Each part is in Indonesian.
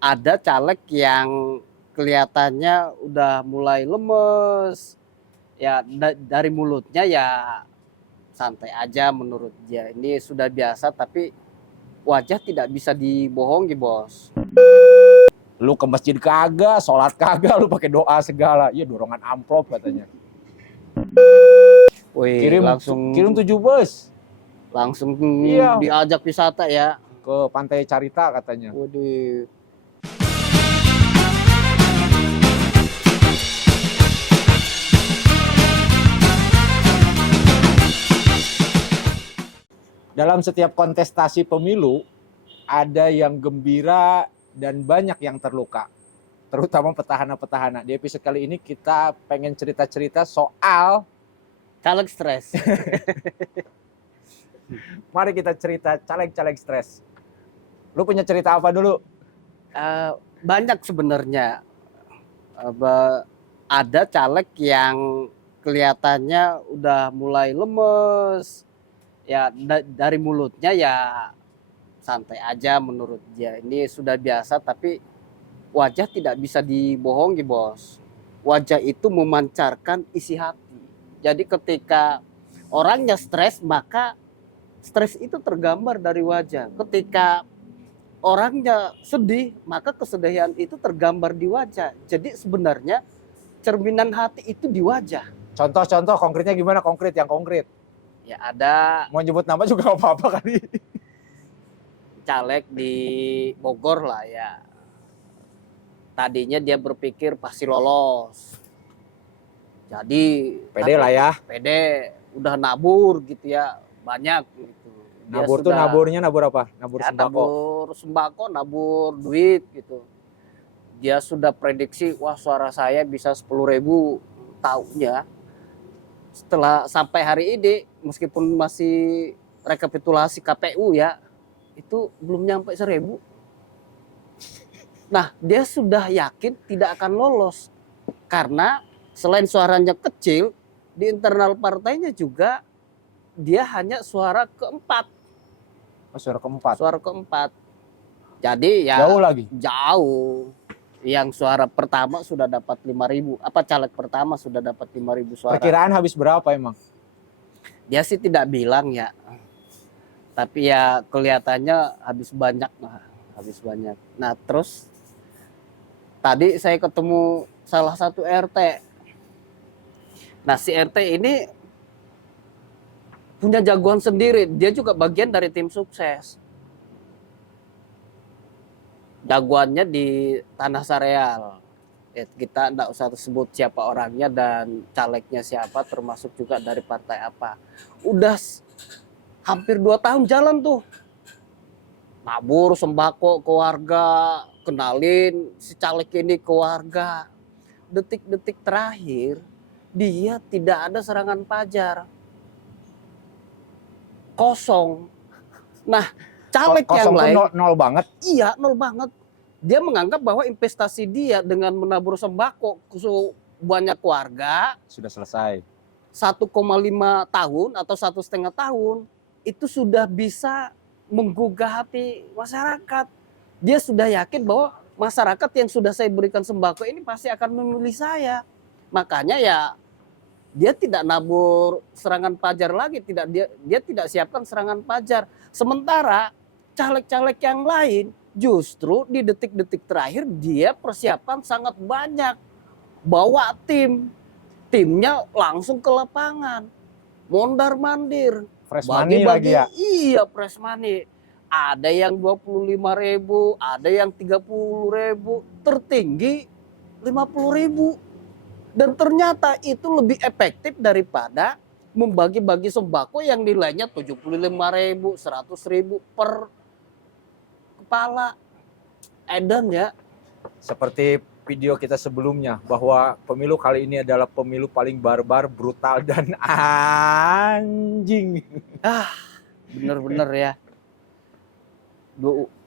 ada caleg yang kelihatannya udah mulai lemes. Ya dari mulutnya ya santai aja menurut dia. Ini sudah biasa tapi wajah tidak bisa dibohongi, Bos. Lu ke masjid kagak, sholat kagak, lu pakai doa segala. Iya, dorongan amplop katanya. Wih, Kirim langsung 7 bus Iya. diajak wisata ya. ke Pantai Carita katanya. Waduh. Dalam setiap kontestasi pemilu, ada yang gembira dan banyak yang terluka. Terutama petahana-petahana. Di episode kali ini kita pengen cerita-cerita soal... Caleg stres. Mari kita cerita caleg-caleg stres. Lu punya cerita apa dulu? Banyak sebenarnya. Ada caleg yang kelihatannya udah mulai lemes. Ya dari mulutnya ya santai aja menurut dia. Ini sudah biasa tapi wajah tidak bisa dibohongi, Bos. Wajah itu memancarkan isi hati. Jadi ketika orangnya stres, maka stres itu tergambar dari wajah. Ketika orangnya sedih, maka kesedihan itu tergambar di wajah. Jadi sebenarnya cerminan hati itu di wajah. Contoh-contoh konkretnya gimana? Konkret, yang konkret. Ya ada Mau nyebut nama juga gak apa-apa kali. caleg di Bogor lah ya. Tadinya dia berpikir pasti lolos. Jadi Pede lah ya. Pede, udah nabur gitu ya, banyak gitu. Dia Nabur tuh naburnya nabur apa? Nabur ya, sembako. nabur sembako, nabur duit gitu. Dia sudah prediksi, wah suara saya bisa 10.000 tahunnya. Setelah sampai hari ini, meskipun masih rekapitulasi KPU ya, itu belum nyampe 1.000. Nah, dia sudah yakin tidak akan lolos. Karena selain suaranya kecil, di internal partainya juga dia hanya suara keempat. Oh, suara keempat. Suara keempat. Jadi ya jauh lagi. Jauh. Yang suara pertama sudah dapat 5.000. Apa caleg pertama sudah dapat 5.000 suara. Perkiraan habis berapa emang? Dia sih tidak bilang ya. Tapi ya kelihatannya habis banyak lah, habis banyak. Nah, terus tadi saya ketemu salah satu RT. Nah, si RT ini punya jagoan sendiri. Dia juga bagian dari tim sukses. Jagoannya di Tanah Sareal. Kita enggak usah sebut siapa orangnya dan calegnya siapa, termasuk juga dari partai apa. Udah hampir 2 tahun jalan tuh. Nabur sembako ke warga, kenalin si caleg ini ke warga. Detik-detik terakhir, dia tidak ada serangan pajar. Kosong. Nah, caleg yang lain nol banget. Iya, nol banget. Dia menganggap bahwa investasi dia dengan menabur sembako ke banyak warga sudah selesai. 1,5 tahun atau 1,5 tahun itu sudah bisa menggugah hati masyarakat. Dia sudah yakin bahwa masyarakat yang sudah saya berikan sembako ini pasti akan memilih saya. Makanya ya dia tidak nabur serangan pajar lagi, dia tidak siapkan serangan pajar. Sementara caleg-caleg yang lain justru di detik-detik terakhir dia persiapan sangat banyak. Bawa timnya langsung ke lapangan. Mondar-mandir. Fresh money lagi ya? Iya, fresh money. Ada yang 25.000, ada yang 30.000, tertinggi 50.000. Dan ternyata itu lebih efektif daripada membagi-bagi sembako yang nilainya 75.000, 100.000 per kepala. Edan ya. Seperti video kita sebelumnya, bahwa pemilu kali ini adalah pemilu paling barbar, brutal, dan anjing. Bener-bener ya.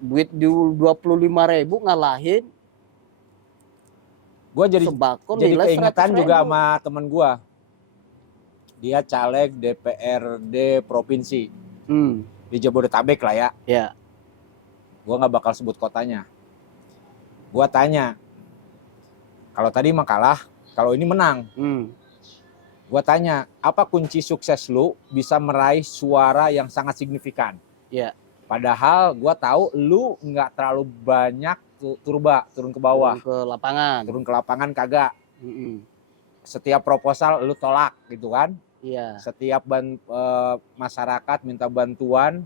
Duit 25.000 ngalahin. Gue jadi keingetan juga sama temen gue. Dia caleg DPRD provinsi di Jabodetabek lah ya. Ya. Gue nggak bakal sebut kotanya. Gua tanya, kalau tadi mah kalah, kalau ini menang. Gua tanya, apa kunci sukses lu bisa meraih suara yang sangat signifikan? Iya. Padahal gua tahu lu nggak terlalu banyak turun ke bawah, Turun turun ke lapangan. ke lapangan kagak. Mm-mm. Setiap proposal lu tolak gitu kan? Iya. Setiap masyarakat minta bantuan,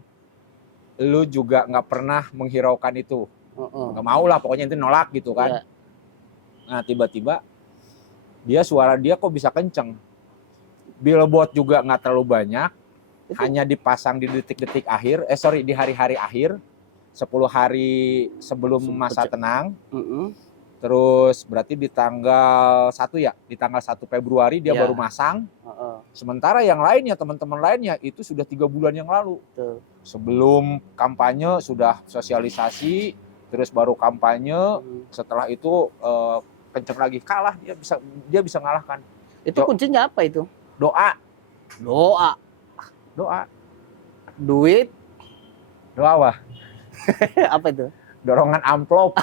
lu juga nggak pernah menghiraukan itu. Nggak mau lah, pokoknya itu nolak gitu kan. Iya. Nah tiba-tiba suara dia kok bisa kenceng. Billboard juga nggak terlalu banyak, Itu. hanya dipasang di detik-detik akhir, di hari-hari akhir, 10 hari sebelum masa tenang. Terus berarti di tanggal 1 ya, di tanggal 1 Februari dia baru masang. Sementara yang lainnya, teman-teman lainnya itu sudah 3 bulan yang lalu. Betul. Sebelum kampanye sudah sosialisasi, terus baru kampanye, setelah itu kenceng lagi, kalah, dia bisa ngalahkan. Itu kuncinya apa itu? Doa. Duit. Doa apa? Apa itu? Dorongan amplop.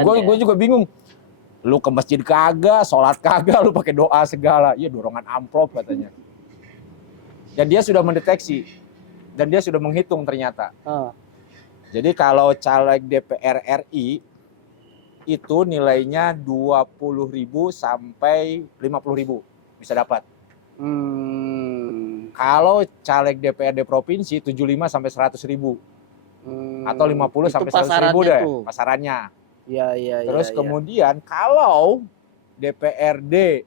Gue juga bingung. Lu ke masjid kagak, sholat kagak, lu pakai doa segala. Iya, dorongan amplop katanya. Dan dia sudah mendeteksi dan dia sudah menghitung ternyata. Jadi kalau caleg DPR RI itu nilainya 20.000 sampai 50.000 bisa dapat. Kalau caleg DPRD provinsi 75 sampai 100.000. Atau 50 sampai 100.000 deh pasarannya. Iya. Terus kemudian kalau DPRD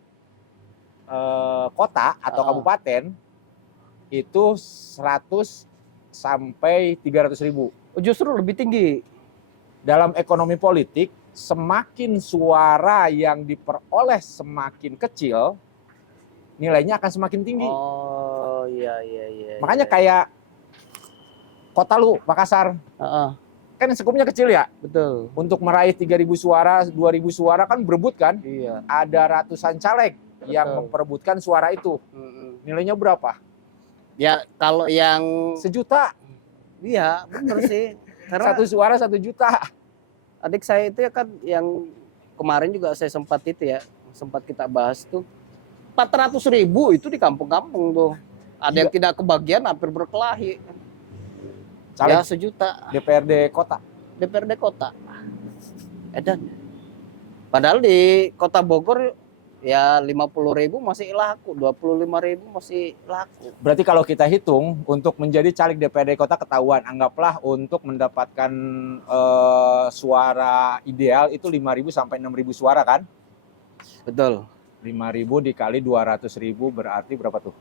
kota atau kabupaten itu 100 sampai 300.000. Justru lebih tinggi. Dalam ekonomi politik, semakin suara yang diperoleh semakin kecil, nilainya akan semakin tinggi. Oh iya. Makanya kayak kota lu, Makassar. Kan skupnya kecil ya? Betul. Untuk meraih 3.000 suara, 2.000 suara kan berebut kan? Iya. Ada ratusan caleg yang memperebutkan suara itu. Nilainya berapa? Ya kalau yang 1 juta. Iya, bener sih. Karena 1 suara 1 juta. adik saya itu ya kan yang kemarin juga saya sempat kita bahas tuh 400.000 itu di kampung-kampung tuh. Ada yang tidak kebagian hampir berkelahi. Caleg Ya 1 juta. DPRD kota. DPRD kota. Edan. Padahal di Kota Bogor ya 50.000 masih laku, 25.000 masih laku. Berarti kalau kita hitung untuk menjadi caleg DPRD kota ketahuan, anggaplah untuk mendapatkan suara ideal itu 5.000 sampai 6.000 suara kan? Betul. 5.000 dikali 200.000 berarti berapa tuh?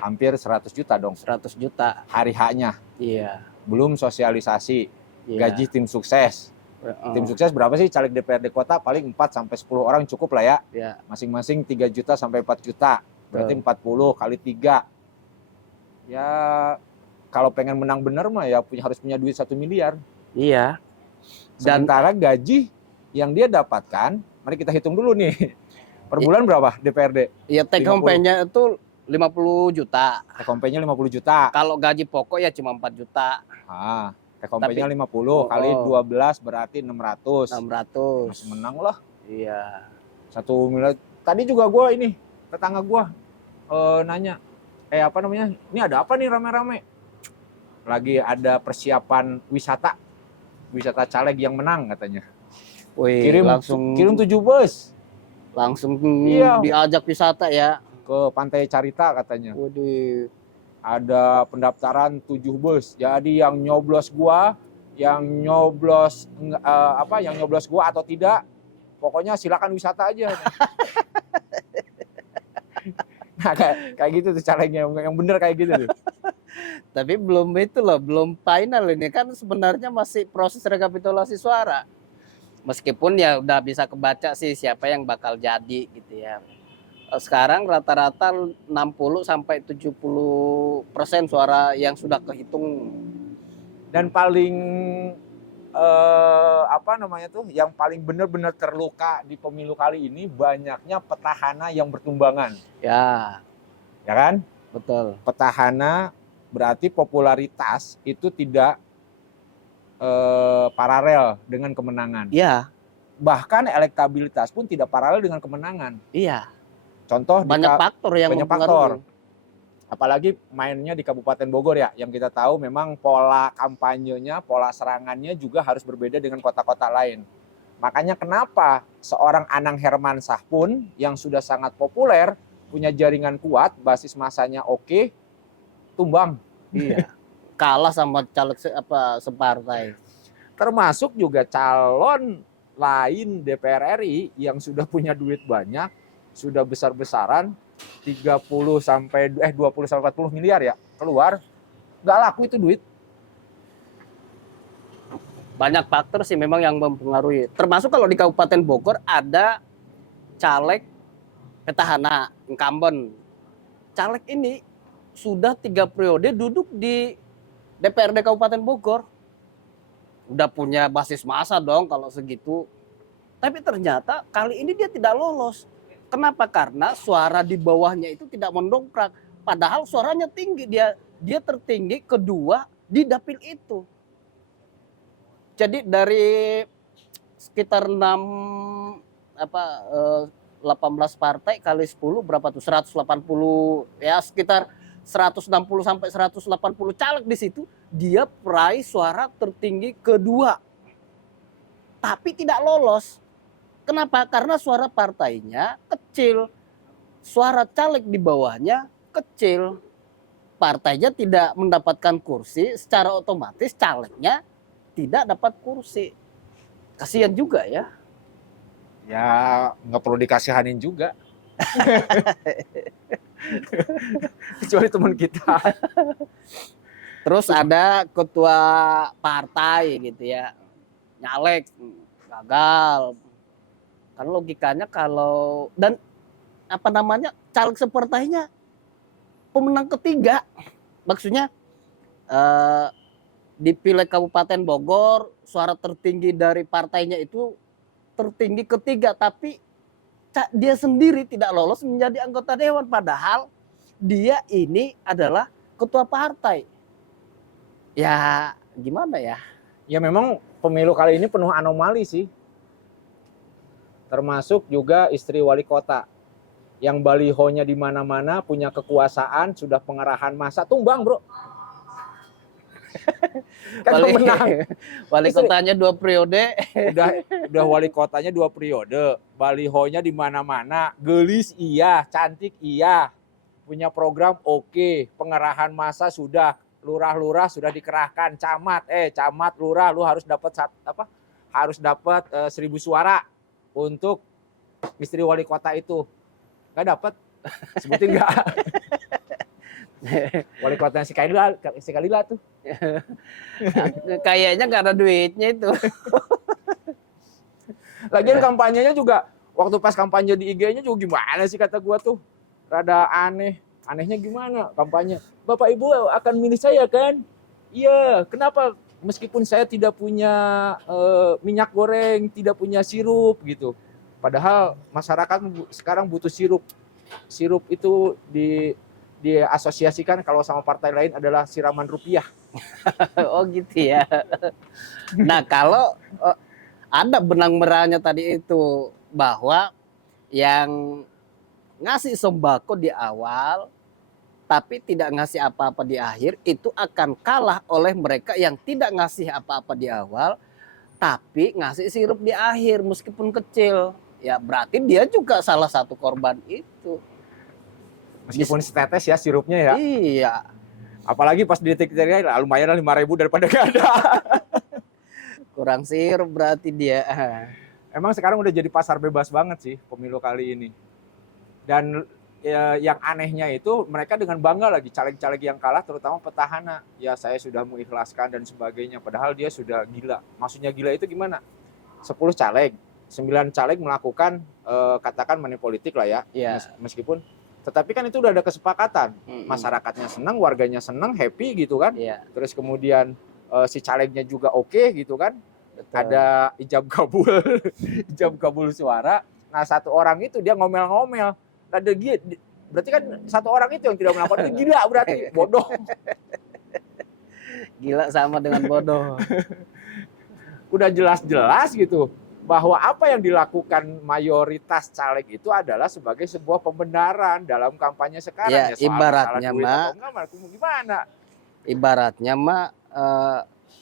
Hampir 100 juta dong. 100 juta. Hari haknya. Iya. Belum sosialisasi, gaji tim sukses. Tim sukses berapa sih caleg DPRD kota? Paling 4 sampai 10 orang cukup lah ya. Masing-masing 3 juta sampai 4 juta. Berarti 40 kali 3. Ya kalau pengen menang bener mah ya harus punya duit 1 miliar. Iya. Sementara gaji yang dia dapatkan, mari kita hitung dulu nih. Per bulan berapa DPRD? Iya, take home pay-nya itu 50 juta. Take home pay-nya 50 juta. Kalau gaji pokok ya cuma 4 juta. Take home pay-nya 50 kali 12 berarti 600. 600. Masih menang lah. Iya. 1 miliar. Tadi juga gue tetangga gue nanya, apa namanya? Ini ada apa nih rame-rame? Lagi ada persiapan wisata caleg yang menang katanya. Wih, kirim 7 bus. Langsung diajak wisata ya. Ke Pantai Carita katanya. Waduh. Ada pendaftaran 7 bus. Jadi yang nyoblos gua, yang nyoblos gua atau tidak, pokoknya silakan wisata aja. Nah, kayak gitu tuh caranya, yang bener kayak gitu tuh. Tapi belum final ini kan sebenarnya masih proses rekapitulasi suara. Meskipun ya udah bisa kebaca sih siapa yang bakal jadi gitu ya. Sekarang rata-rata 60 sampai 70% suara yang sudah kehitung. Dan paling yang paling benar-benar terluka di pemilu kali ini banyaknya petahana yang bertumbangan. Ya kan? Betul. Petahana berarti popularitas itu tidak paralel dengan kemenangan. Iya, Bahkan elektabilitas pun tidak paralel dengan kemenangan. iya. Contoh Banyak faktor yang banyak mempengaruhi. apalagi mainnya di Kabupaten Bogor ya, yang kita tahu memang pola kampanyenya, pola serangannya juga harus berbeda dengan kota-kota lain. Makanya kenapa seorang Anang Hermansyah pun yang sudah sangat populer, punya jaringan kuat, basis masanya oke, tumbang. Iya. Kalah sama caleg separtai. Termasuk juga calon lain DPR RI yang sudah punya duit banyak, sudah besar-besaran, 20 sampai 40 miliar ya keluar, nggak laku itu duit. Banyak faktor sih memang yang mempengaruhi. Termasuk kalau di Kabupaten Bogor ada caleg petahana, incumbent. Caleg ini sudah 3 periode duduk di DPRD Kabupaten Bogor. Udah punya basis massa dong kalau segitu. Tapi ternyata kali ini dia tidak lolos. Kenapa? Karena suara di bawahnya itu tidak mendongkrak. Padahal suaranya tinggi, dia tertinggi kedua di dapil itu. Jadi dari sekitar 18 partai kali 10 berapa tuh? 180 ya, sekitar 160 sampai 180 caleg di situ, dia peraih suara tertinggi kedua. Tapi tidak lolos. Kenapa? Karena suara partainya kecil. Suara caleg di bawahnya kecil. Partainya tidak mendapatkan kursi, secara otomatis calegnya tidak dapat kursi. Kasihan juga ya. Ya nggak perlu dikasihanin juga. Kecuali teman kita. Terus ada ketua partai gitu ya, nyalek, gagal. Kan logikanya kalau, dan caleg separtainya pemenang ketiga. Maksudnya di Pileg Kabupaten Bogor suara tertinggi dari partainya itu tertinggi ketiga, tapi dia sendiri tidak lolos menjadi anggota dewan, padahal dia ini adalah ketua partai. Ya gimana ya? Ya memang pemilu kali ini penuh anomali sih. Termasuk juga istri wali kota yang balihonya di mana-mana, punya kekuasaan, sudah pengerahan massa, tumbang bro. Kan menang. Wali kotanya 2 periode. Udah wali kotanya 2 periode, balihonya di mana-mana, gelis iya, cantik iya, punya program oke, pengerahan massa sudah, lurah-lurah sudah dikerahkan, camat lurah lu harus dapat harus dapat 1.000 suara untuk istri wali kota itu. Nggak dapat, sebutin nggak? Wali kotanya si Kalila tuh. Kayaknya nggak ada duitnya itu. Lagian kampanyenya juga, waktu pas kampanye di IG-nya juga gimana sih kata gua tuh, rada aneh. Anehnya gimana kampanye? Bapak Ibu akan milih saya kan? Iya, kenapa? Meskipun saya tidak punya minyak goreng, tidak punya sirup gitu. Padahal masyarakat sekarang butuh sirup. Sirup itu diasosiasikan kalau sama partai lain adalah siraman rupiah. Oh gitu ya. Nah kalau ada benang merahnya tadi itu, bahwa yang ngasih sembako di awal tapi tidak ngasih apa-apa di akhir itu akan kalah oleh mereka yang tidak ngasih apa-apa di awal tapi ngasih sirup di akhir meskipun kecil. Ya berarti dia juga salah satu korban itu. Meskipun setetes ya sirupnya ya. Iya. Apalagi pas di detik-detik lumayan lah 5.000 daripada gak ada. Kurang sirup berarti dia. Emang sekarang udah jadi pasar bebas banget sih pemilu kali ini. Dan yang anehnya itu mereka dengan bangga lagi caleg-caleg yang kalah, terutama petahana. Ya saya sudah mengikhlaskan dan sebagainya. Padahal dia sudah gila. Maksudnya gila itu gimana? 10 caleg, 9 caleg melakukan katakan money politik lah ya. Yeah. Meskipun, tetapi kan itu udah ada kesepakatan. Masyarakatnya senang, warganya senang, happy gitu kan. Yeah. Terus kemudian si calegnya juga oke gitu kan. Betul. Ada ijab kabul, ijab kabul suara. Nah satu orang itu dia ngomel-ngomel. Berarti kan satu orang itu yang tidak melakukan itu gila, berarti bodoh. Gila sama dengan bodoh. udah jelas-jelas gitu bahwa apa yang dilakukan mayoritas caleg itu adalah sebagai sebuah pembenaran dalam kampanye sekarang. Ya Ya soal masalah ibaratnya duit atau Mak, enggak, gimana?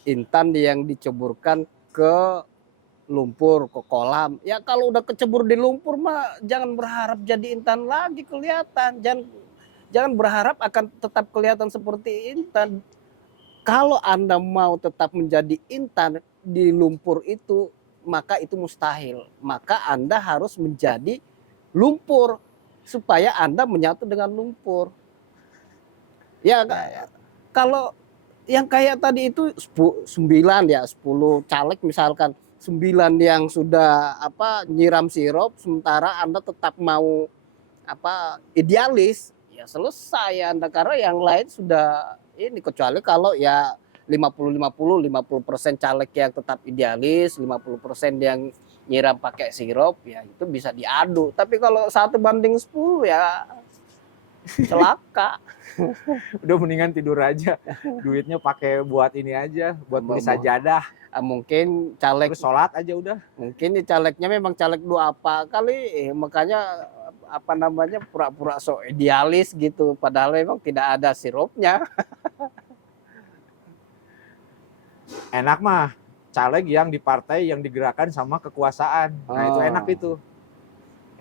intan yang diceburkan ke lumpur, ke kolam. Ya kalau udah kecebur di lumpur mah jangan berharap jadi intan lagi kelihatan. Jangan jangan berharap akan tetap kelihatan seperti intan. Kalau Anda mau tetap menjadi intan di lumpur itu, maka itu mustahil. Maka Anda harus menjadi lumpur supaya Anda menyatu dengan lumpur. Ya kalau yang kayak tadi itu 9 ya, 10 caleg misalkan, 9 yang sudah nyiram sirup sementara Anda tetap mau idealis, ya selesai Anda karena yang lain sudah ini, kecuali kalau ya 50-50 caleg yang tetap idealis, 50% yang nyiram pakai sirup, ya itu bisa diadu. Tapi kalau 1:10 ya celaka. Udah mendingan tidur aja. Duitnya pakai buat ini aja, buat beli sajadah. Mungkin caleg Terus sholat aja udah. Mungkin calegnya memang caleg apa kali, makanya pura-pura so idealis gitu, padahal memang tidak ada sirupnya. Enak mah caleg yang di partai yang digerakkan sama kekuasaan. Nah, itu enak itu.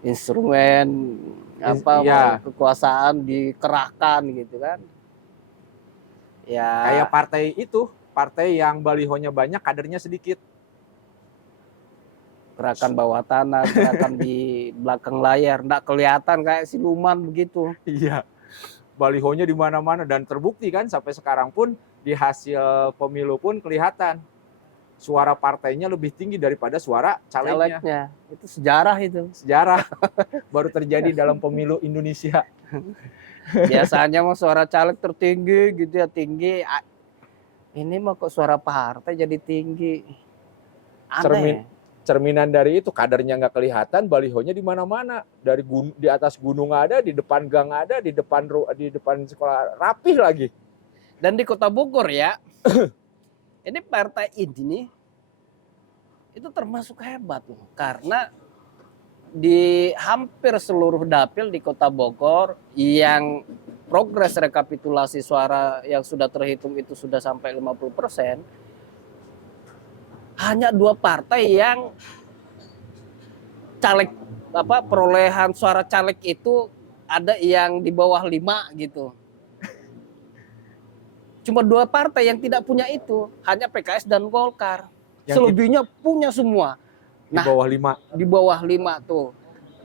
Instrumen Iya. kekuasaan dikerahkan gitu kan. Ya Kayak partai itu, partai yang balihonya banyak, kadernya sedikit. gerakan bawah tanah, gerakan di belakang layar, nggak kelihatan kayak siluman begitu. Iya. Balihonya di mana-mana dan terbukti kan sampai sekarang pun di hasil pemilu pun kelihatan suara partainya lebih tinggi daripada suara calegnya. Itu sejarah itu. Sejarah baru terjadi dalam pemilu Indonesia. Biasanya mah suara caleg tertinggi gitu ya, tinggi. Ini mah kok suara partai jadi tinggi. Aneh. Cerminan dari itu, kadernya nggak kelihatan, balihonya di mana-mana. Dari di atas gunung ada, di depan gang ada, di depan sekolah, rapih lagi. Dan di Kota Bogor ya, ini partai ini nih, itu termasuk hebat loh, karena di hampir seluruh dapil di Kota Bogor yang progres rekapitulasi suara yang sudah terhitung itu sudah sampai 50%, hanya 2 partai yang caleg perolehan suara caleg itu ada yang di bawah 5 gitu. Cuma 2 partai yang tidak punya itu, hanya PKS dan Golkar. Selebihnya punya semua. Nah, di bawah 5. Di bawah 5 tuh.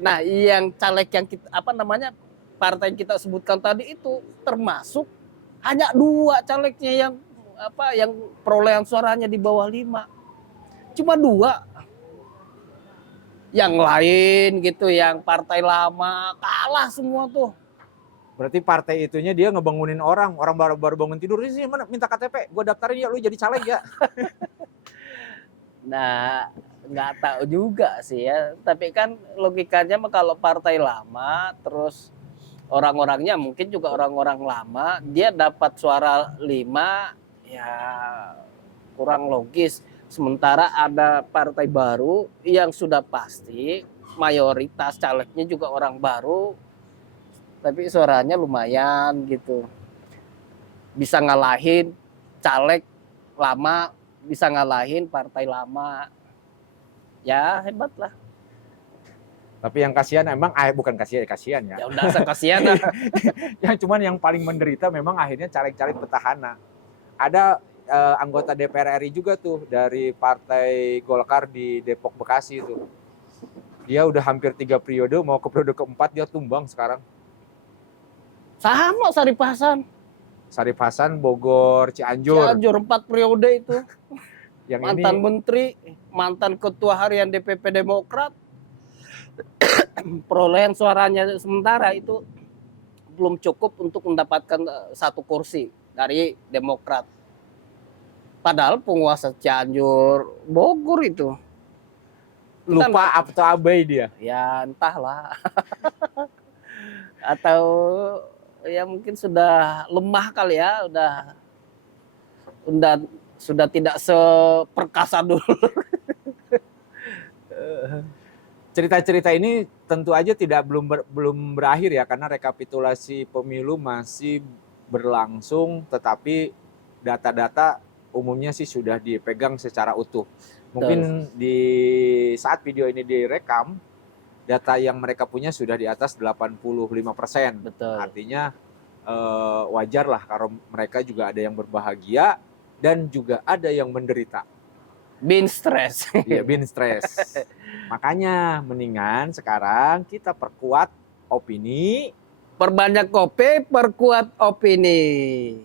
Nah, yang caleg yang kita partai yang kita sebutkan tadi itu termasuk hanya 2 calegnya yang perolehan suaranya di bawah 5. Cuma 2. Yang lain gitu, yang partai lama kalah semua tuh. Berarti partai itunya dia ngebangunin orang baru bangun tidur, ini mana minta KTP, gue daftarin ya, lu jadi caleg ya. Nah, nggak tahu juga sih ya. Tapi kan logikanya kalau partai lama, terus orang-orangnya mungkin juga orang-orang lama, dia dapat suara 5, ya kurang logis. Sementara ada partai baru yang sudah pasti mayoritas calegnya juga orang baru, tapi suaranya lumayan gitu. Bisa ngalahin caleg lama, bisa ngalahin partai lama. Ya hebat lah. Tapi yang kasihan emang, bukan kasihan ya. Ya udah kasihan lah. Yang cuman yang paling menderita memang akhirnya caleg-caleg petahana. Ada anggota DPR RI juga tuh dari partai Golkar di Depok Bekasi itu. Dia udah hampir 3 periode, mau ke periode keempat dia tumbang sekarang. Sama Sarip Hasan. Sarip Hasan Bogor, Cianjur. Cianjur 4 periode itu. Yang mantan ini menteri, mantan ketua harian DPP Demokrat. Perolehan suaranya sementara itu belum cukup untuk mendapatkan 1 kursi dari Demokrat. Padahal penguasa Cianjur, Bogor itu. lupa atau abai dia. Ya entahlah. Atau ya mungkin sudah lemah kali ya, udah sudah tidak seperkasa dulu. Cerita-cerita ini tentu aja belum berakhir ya, karena rekapitulasi pemilu masih berlangsung, tetapi data-data umumnya sih sudah dipegang secara utuh. Mungkin di saat video ini direkam, data yang mereka punya sudah di atas 85%. Betul. Artinya wajar lah kalau mereka juga ada yang berbahagia dan juga ada yang menderita. Bin stres. Iya, bin stres. Makanya mendingan sekarang kita perkuat opini. Perbanyak kopi, perkuat opini.